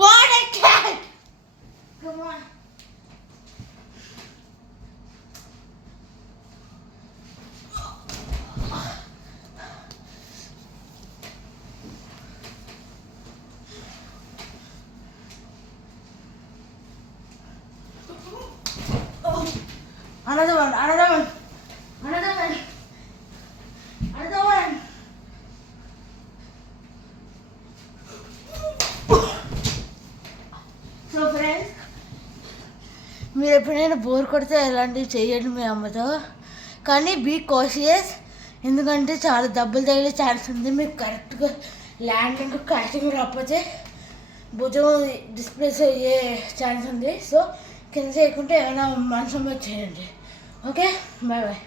What a cat! Come on. Another one. So friends, మీరు ఎప్పుడైనా బోర్ కొడితే ఎలాంటివి చేయండి మీ అమ్మతో, కానీ బీ కాషియస్, ఎందుకంటే చాలా దెబ్బలు తగిలే ఛాన్స్ ఉంది. మీకు కరెక్ట్గా ల్యాండింగ్ క్రాషింగ్ రాకపోతే భుజం డిస్ప్లేస్ అయ్యే ఛాన్స్ ఉంది. సో కింద చేయకుంటే ఏమైనా మనసు చేయండి. Okay, bye bye.